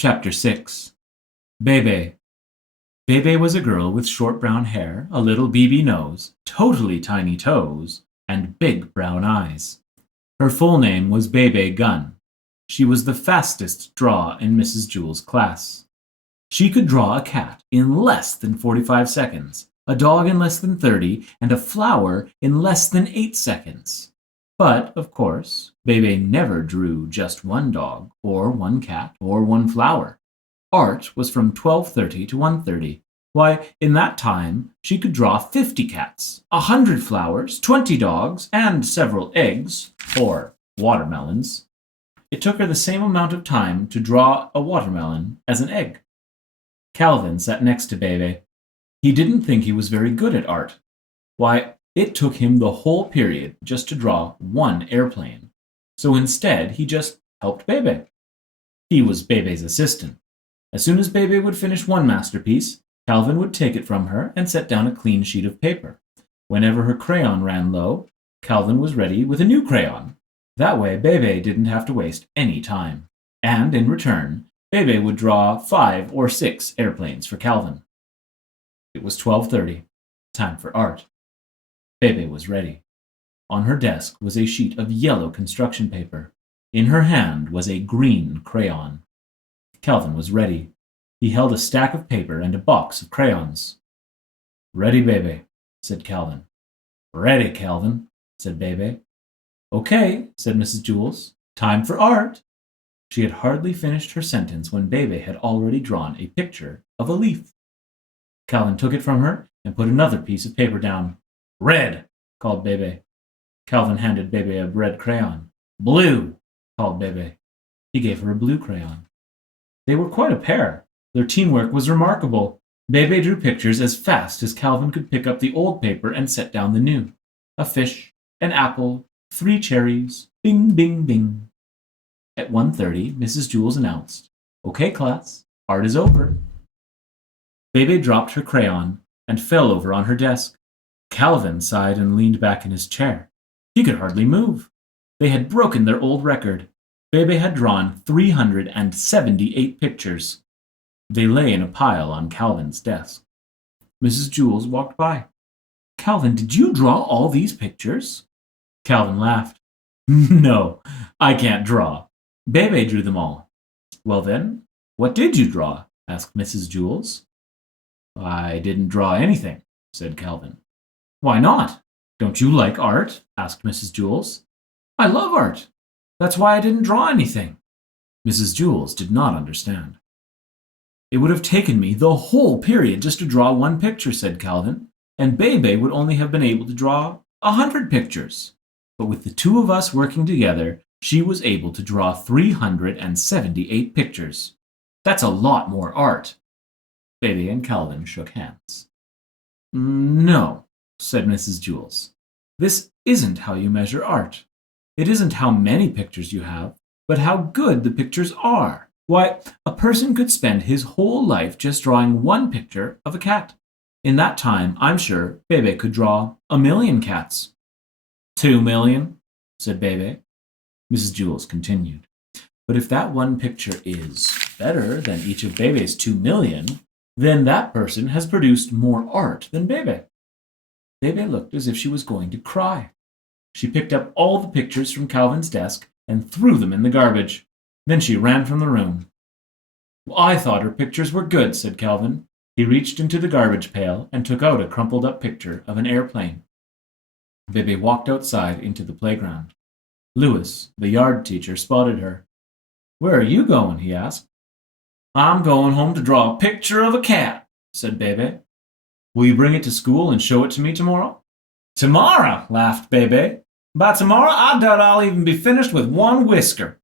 Chapter 6. Bebe. Bebe was a girl with short brown hair, a little BB nose, totally tiny toes, and big brown eyes. Her full name was Bebe Gunn. She was the fastest draw in Mrs. Jewell's class. She could draw a cat in less than 45 seconds, a dog in less than 30, and a flower in less than 8 seconds. But, of course, Bebe never drew just one dog, or one cat, or one flower. Art was from 12:30 to 1:30. Why, in that time, she could draw 50 cats, 100 flowers, 20 dogs, and several eggs, or watermelons. It took her the same amount of time to draw a watermelon as an egg. Calvin sat next to Bebe. He didn't think he was very good at art. Why, it took him the whole period just to draw one airplane. So instead, he just helped Bebe. He was Bebe's assistant. As soon as Bebe would finish one masterpiece, Calvin would take it from her and set down a clean sheet of paper. Whenever her crayon ran low, Calvin was ready with a new crayon. That way, Bebe didn't have to waste any time. And in return, Bebe would draw 5 or 6 airplanes for Calvin. It was 12:30. Time for art. Bebe was ready. On her desk was a sheet of yellow construction paper. In her hand was a green crayon. Calvin was ready. He held a stack of paper and a box of crayons. "Ready, Bebe," said Calvin. "Ready, Calvin," said Bebe. "Okay," said Mrs. Jewels. "Time for art." She had hardly finished her sentence when Bebe had already drawn a picture of a leaf. Calvin took it from her and put another piece of paper down. "Red," called Bebe. Calvin handed Bebe a red crayon. "Blue," called Bebe. He gave her a blue crayon. They were quite a pair. Their teamwork was remarkable. Bebe drew pictures as fast as Calvin could pick up the old paper and set down the new. A fish, an apple, 3 cherries, bing, bing, bing. At 1:30, Mrs. Jewels announced, "Okay, class, art is over." Bebe dropped her crayon and fell over on her desk. Calvin sighed and leaned back in his chair. He could hardly move. They had broken their old record. Bebe had drawn 378 pictures. They lay in a pile on Calvin's desk. Mrs. Jewels walked by. "Calvin, did you draw all these pictures?" Calvin laughed. "No, I can't draw. Bebe drew them all." "Well then, what did you draw?" asked Mrs. Jewels. "I didn't draw anything," said Calvin. "Why not? Don't you like art?" asked Mrs. Jewels. "I love art. That's why I didn't draw anything." Mrs. Jewels did not understand. "It would have taken me the whole period just to draw one picture," said Calvin, "and Bebe would only have been able to draw 100 pictures. But with the two of us working together, she was able to draw 378 pictures. That's a lot more art." Bebe and Calvin shook hands. "No," said Mrs. Jewels. "This isn't how you measure art. It isn't how many pictures you have, but how good the pictures are. Why, a person could spend his whole life just drawing one picture of a cat. In that time, I'm sure Bebe could draw 1,000,000 cats." 2,000,000, said Bebe. Mrs. Jewels continued. "But if that one picture is better than each of Bebe's 2,000,000, then that person has produced more art than Bebe." Bebe looked as if she was going to cry. She picked up all the pictures from Calvin's desk and threw them in the garbage. Then she ran from the room. "Well, I thought her pictures were good," said Calvin. He reached into the garbage pail and took out a crumpled-up picture of an airplane. Bebe walked outside into the playground. Louis, the yard teacher, spotted her. "Where are you going?" he asked. "I'm going home to draw a picture of a cat," said Bebe. "Will you bring it to school and show it to me tomorrow?" "Tomorrow," laughed Bebe. "By tomorrow, I doubt I'll even be finished with one whisker."